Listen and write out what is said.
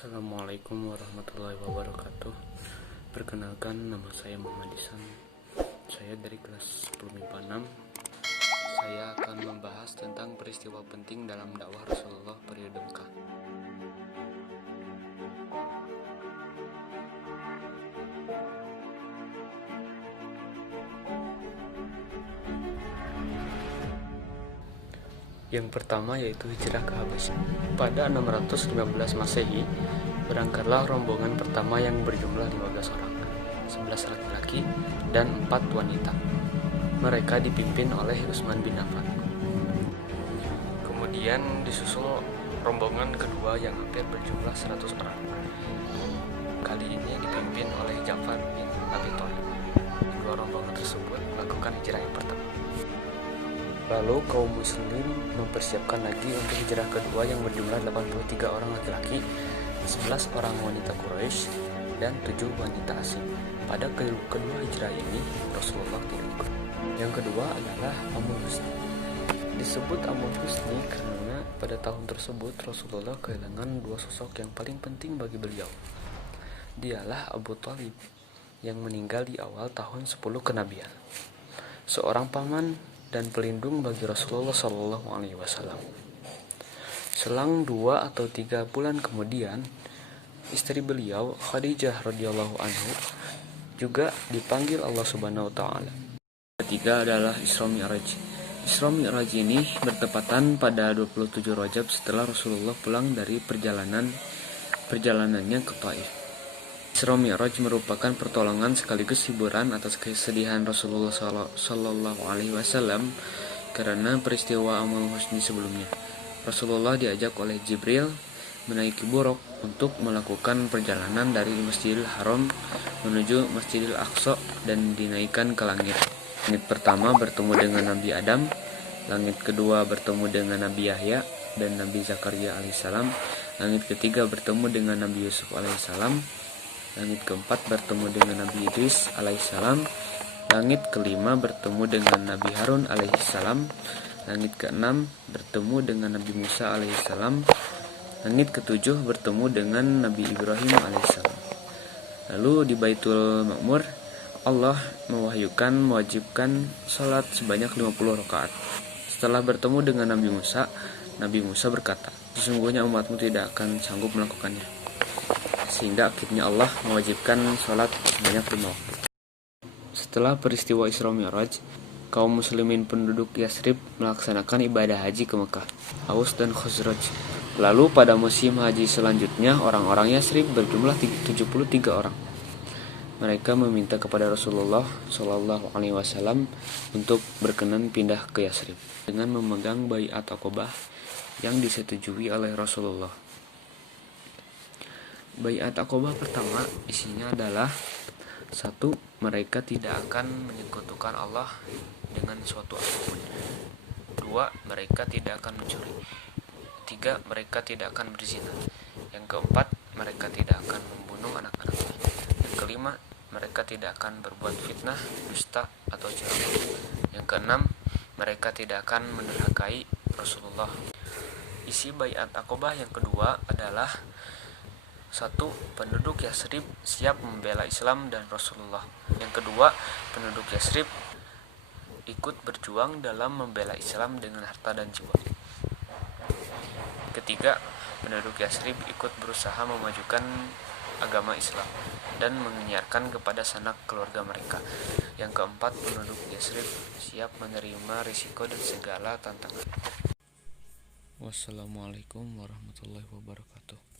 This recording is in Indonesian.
Assalamualaikum warahmatullahi wabarakatuh. Perkenalkan, nama saya Muhammad Isan. Saya dari kelas 10 MIPA 6. Saya akan membahas tentang peristiwa penting dalam dakwah Rasulullah periode Mekah. Yang pertama yaitu hijrah ke Habasyah. Pada 615 Masehi, berangkatlah rombongan pertama yang berjumlah 15 orang, 11 laki-laki dan 4 wanita. Mereka dipimpin oleh Utsman bin Affan. Kemudian disusul rombongan kedua yang hampir berjumlah 100 orang. Kali ini dipimpin oleh Ja'far bin Abi Thalib. Kedua rombongan tersebut melakukan hijrah yang pertama. Lalu kaum muslimin mempersiapkan lagi untuk hijrah kedua yang berjumlah 83 orang laki-laki, 11 orang wanita Quraisy, dan 7 wanita asing. Pada kedua hijrah ini, Rasulullah tidak ikut. Yang kedua adalah Amul Husni. Disebut Amul Husni karena pada tahun tersebut Rasulullah kehilangan dua sosok yang paling penting bagi beliau. Dialah Abu Thalib yang meninggal di awal tahun 10 kenabian. Seorang paman dan pelindung bagi Rasulullah SAW. Selang 2 atau 3 bulan kemudian, istri beliau Khadijah radhiyallahu anhu juga dipanggil Allah Subhanahu wa taala. Ketiga adalah Isra Mi'raj. Isra Mi'raj ini bertepatan pada 27 Rajab setelah Rasulullah pulang dari perjalanannya ke Taif. Isra Mi'raj merupakan pertolongan sekaligus hiburan atas kesedihan Rasulullah SAW karena peristiwa Amul Husni sebelumnya. Rasulullah diajak oleh Jibril menaiki buruk untuk melakukan perjalanan dari Masjidil Haram menuju Masjidil Aqsa dan dinaikkan ke langit. Langit pertama bertemu dengan Nabi Adam, langit kedua bertemu dengan Nabi Yahya dan Nabi Zakaria alaihissalam, langit ketiga bertemu dengan Nabi Yusuf alaihissalam, langit keempat bertemu dengan Nabi Idris alaihissalam, langit kelima bertemu dengan Nabi Harun alaihissalam, langit keenam bertemu dengan Nabi Musa alaihissalam, langit ketujuh bertemu dengan Nabi Ibrahim alaihissalam. Lalu di Baitul Ma'mur, Allah mewajibkan salat sebanyak 50 rakaat. Setelah bertemu dengan Nabi Musa berkata, "Sesungguhnya umatmu tidak akan sanggup melakukannya." Sehingga akhirnya Allah mewajibkan sholat sebanyak 5 waktu. Setelah peristiwa Isra Mi'raj, kaum muslimin penduduk Yasrib melaksanakan ibadah haji ke Mekah, Aus dan Khazraj. Lalu pada musim haji selanjutnya, orang-orang Yasrib berjumlah 73 orang. Mereka meminta kepada Rasulullah SAW untuk berkenan pindah ke Yasrib dengan memegang baiat Aqobah yang disetujui oleh Rasulullah. Baiat Aqobah pertama isinya adalah 1. Mereka tidak akan menyekutukan Allah dengan suatu apapun. 2. Mereka tidak akan mencuri. 3. Mereka tidak akan berzina. Yang keempat, mereka tidak akan membunuh anak-anaknya. Yang kelima, mereka tidak akan berbuat fitnah, dusta, atau curang. Yang keenam, mereka tidak akan mendurhakai Rasulullah. Isi Baiat Aqobah yang kedua adalah 1. Penduduk Yasrib siap membela Islam dan Rasulullah. Yang kedua, penduduk Yasrib ikut berjuang dalam membela Islam dengan harta dan jiwa. Ketiga, penduduk Yasrib ikut berusaha memajukan agama Islam dan menyiarkan kepada sanak keluarga mereka. Yang keempat, penduduk Yasrib siap menerima risiko dan segala tantangan. Wassalamualaikum warahmatullahi wabarakatuh.